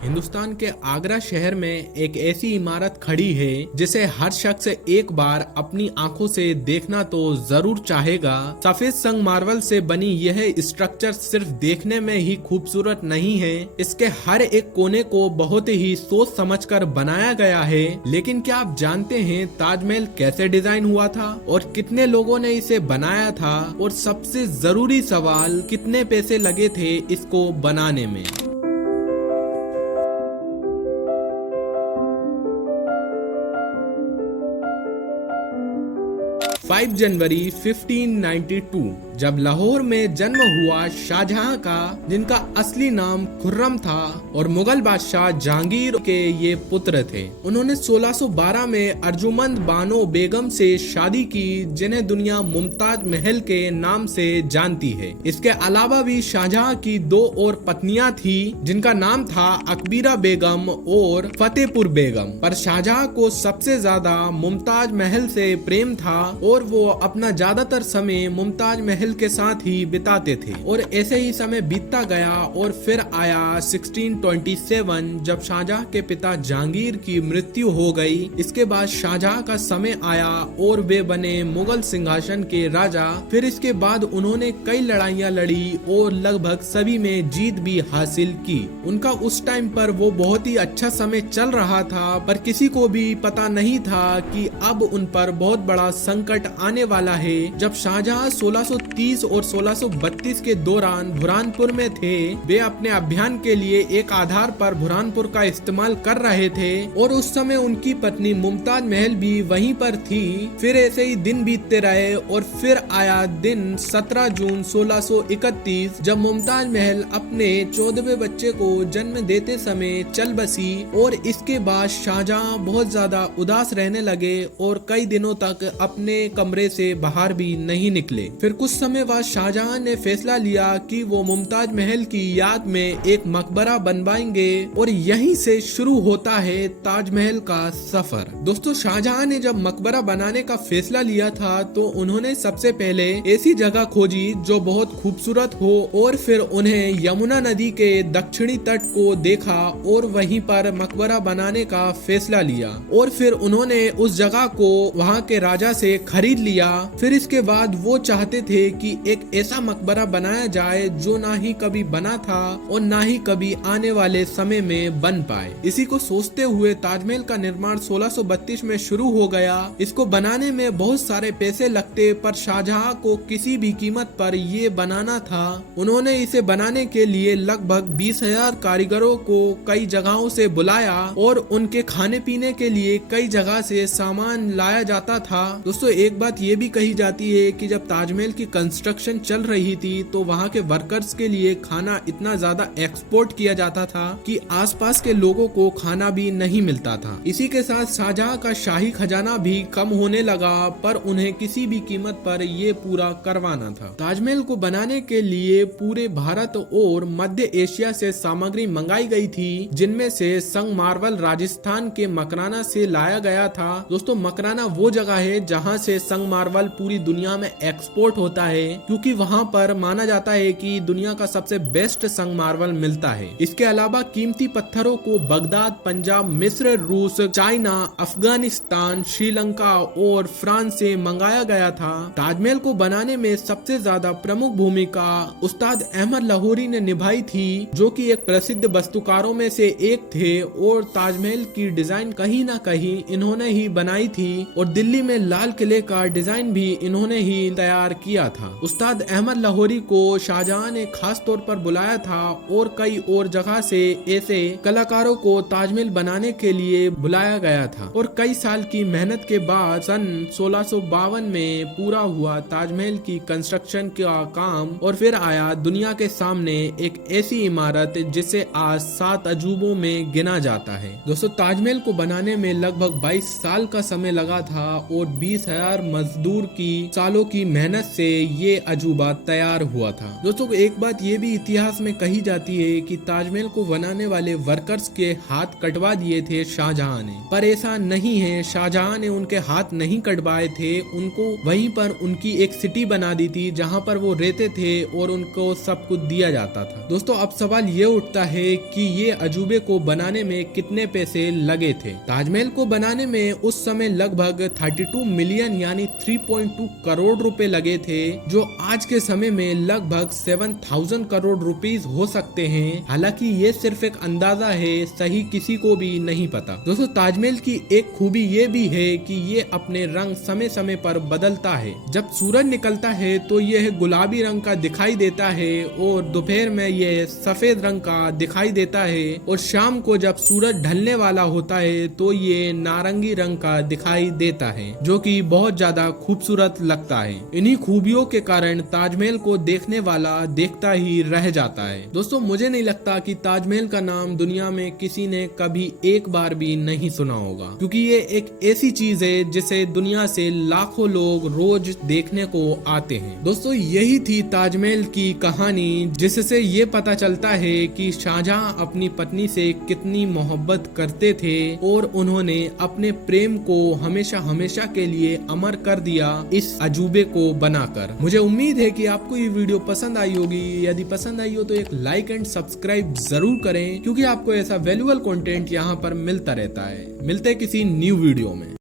हिंदुस्तान के आगरा शहर में एक ऐसी इमारत खड़ी है जिसे हर शख्स एक बार अपनी आंखों से देखना तो जरूर चाहेगा। सफेद संगमरमर से बनी यह स्ट्रक्चर सिर्फ देखने में ही खूबसूरत नहीं है, इसके हर एक कोने को बहुत ही सोच समझकर बनाया गया है। लेकिन क्या आप जानते हैं ताजमहल कैसे डिजाइन हुआ था और कितने लोगों ने इसे बनाया था, और सबसे जरूरी सवाल, कितने पैसे लगे थे इसको बनाने में। 5 जनवरी 1592 जब लाहौर में जन्म हुआ शाहजहां का, जिनका असली नाम खुर्रम था और मुगल बादशाह जहांगीर के ये पुत्र थे। उन्होंने 1612 में अर्जुमंद बानो बेगम से शादी की, जिन्हें दुनिया मुमताज महल के नाम से जानती है। इसके अलावा भी शाहजहां की 2 और पत्नियां थी, जिनका नाम था अकबीरा बेगम और फतेहपुर बेगम। पर शाहजहां को सबसे ज्यादा मुमताज महल से प्रेम था और वो अपना ज्यादातर समय मुमताज महल के साथ ही बिताते थे। और ऐसे ही समय बीतता गया और फिर आया 1627 जब शाहजहां के पिता जहांगीर की मृत्यु हो गई। इसके बाद शाहजहां का समय आया और वे बने मुगल सिंहासन के राजा। फिर इसके बाद उन्होंने कई लड़ाइयां लड़ी और लगभग सभी में जीत भी हासिल की। उनका उस टाइम पर वो बहुत ही अच्छा समय चल रहा था, पर किसी को भी पता नहीं था कि अब उन पर बहुत बड़ा संकट आने वाला है। जब शाहजहां 1630 और 1632 के दौरान बुरहानपुर में थे, वे अपने अभियान के लिए एक आधार पर बुरहानपुर का इस्तेमाल कर रहे थे और उस समय उनकी पत्नी मुमताज महल भी वहीं पर थी। फिर ऐसे ही दिन बीतते रहे और फिर आया दिन 17 जून 1631 जब मुमताज महल अपने 14वें बच्चे को जन्म देते समय चल बसी। और इसके बाद शाहजहां बहुत ज्यादा उदास रहने लगे और कई दिनों तक अपने कमरे से बाहर भी नहीं निकले। फिर कुछ समय बाद शाहजहां ने फैसला लिया कि वो मुमताज महल की याद में एक मकबरा बनवाएंगे और यहीं से शुरू होता है ताजमहल का सफर। दोस्तों, शाहजहां ने जब मकबरा बनाने का फैसला लिया था तो उन्होंने सबसे पहले ऐसी जगह खोजी जो बहुत खूबसूरत हो, और फिर उन्हें यमुना नदी के दक्षिणी तट को देखा और वहीं पर मकबरा बनाने का फैसला लिया। और फिर उन्होंने उस जगह को वहाँ के राजा से खरीद लिया। फिर इसके बाद वो चाहते थे कि एक ऐसा मकबरा बनाया जाए जो ना ही कभी बना था और ना ही कभी आने वाले समय में बन पाए। इसी को सोचते हुए ताजमहल का निर्माण 1632 में शुरू हो गया। इसको बनाने में बहुत सारे पैसे लगते, पर शाहजहां को किसी भी कीमत पर ये बनाना था। उन्होंने इसे बनाने के लिए लगभग 20,000 कारीगरों को कई जगहों से बुलाया और उनके खाने पीने के लिए कई जगह से सामान लाया जाता था। दोस्तों, एक बात ये भी कही जाती है कि जब ताजमहल की कंस्ट्रक्शन चल रही थी तो वहाँ के वर्कर्स के लिए खाना इतना ज्यादा एक्सपोर्ट किया जाता था कि आसपास के लोगों को खाना भी नहीं मिलता था। इसी के साथ शाहजहां का शाही खजाना भी कम होने लगा, पर उन्हें किसी भी कीमत पर ये पूरा करवाना था। ताजमहल को बनाने के लिए पूरे भारत और मध्य एशिया से सामग्री मंगाई गई थी, जिनमें से संगमरमर राजस्थान के मकराना से लाया गया था। दोस्तों, मकराना वो जगह है जहाँ से संगमरमर पूरी दुनिया में एक्सपोर्ट होता है, क्योंकि वहाँ पर माना जाता है कि दुनिया का सबसे बेस्ट संगमरमर मिलता है। इसके अलावा कीमती पत्थरों को बगदाद, पंजाब, मिस्र, रूस, चाइना, अफगानिस्तान, श्रीलंका और फ्रांस से मंगाया गया था। ताजमहल को बनाने में सबसे ज्यादा प्रमुख भूमिका उस्ताद अहमद लाहौरी ने निभाई थी, जो कि एक प्रसिद्ध वास्तुकारों में से एक थे, और ताजमहल की डिजाइन कहीं ना कहीं इन्होंने ही बनाई थी। और दिल्ली में लाल किले का डिजाइन भी इन्होंने ही तैयार किया था। उस्ताद अहमद लाहौरी को शाहजहां ने खास तौर पर बुलाया था और कई और जगह से ऐसे कलाकारों को ताजमहल बनाने के लिए बुलाया गया था। और कई साल की मेहनत के बाद सन 1652 में पूरा हुआ ताजमहल की कंस्ट्रक्शन का काम। और फिर आया दुनिया के सामने एक ऐसी इमारत जिसे आज 7 अजूबों में गिना जाता है। दोस्तों, ताजमहल को बनाने में लगभग 22 साल का समय लगा था और 20,000 मजदूर की सालों की मेहनत से ये अजूबा तैयार हुआ था। दोस्तों एक बात ये भी इतिहास में कही जाती है कि ताजमहल को बनाने वाले वर्कर्स के हाथ कटवा दिए थे शाहजहां ने, पर ऐसा नहीं है। शाहजहां ने उनके हाथ नहीं कटवाए थे, उनको वहीं पर उनकी एक सिटी बना दी थी जहां पर वो रहते थे और उनको सब कुछ दिया जाता था। दोस्तों अब सवाल ये उठता है कि ये अजूबे को बनाने में कितने पैसे लगे थे। ताजमहल को बनाने में उस समय लगभग 32 मिलियन यानी 3.2 करोड़ रुपए लगे थे, जो आज के समय में लगभग 7000 करोड़ रुपीस हो सकते हैं। हालांकि ये सिर्फ एक अंदाजा है, सही किसी को भी नहीं पता। दोस्तों ताजमहल की एक खूबी ये भी है कि ये अपने रंग समय समय पर बदलता है। जब सूरज निकलता है तो यह गुलाबी रंग का दिखाई देता है और दोपहर में यह सफेद रंग का दिखाई देता है और शाम को जब सूरज ढलने वाला होता है तो ये नारंगी रंग का दिखाई देता है, जो कि बहुत ज्यादा खूबसूरत लगता है। इन्हीं खूबियों के कारण ताजमहल को देखने वाला देखता ही रह जाता है। दोस्तों मुझे नहीं लगता कि ताजमहल का नाम दुनिया में किसी ने कभी एक बार भी नहीं सुना होगा, क्योंकि ये एक ऐसी चीज है जिसे दुनिया से लाखों लोग रोज देखने को आते हैं। दोस्तों यही थी ताजमहल की कहानी, जिससे ये पता चलता है कि शाहजहां अपनी पत्नी से कितनी मोहब्बत करते थे और उन्होंने अपने प्रेम को हमेशा हमेशा के लिए अमर कर दिया इस अजूबे को बनाकर। मुझे उम्मीद है कि आपको ये वीडियो पसंद आई होगी। यदि पसंद आई हो तो एक लाइक एंड सब्सक्राइब जरूर करें, क्योंकि आपको ऐसा वैल्यूएबल कंटेंट यहाँ पर मिलता रहता है। मिलते हैं किसी न्यू वीडियो में।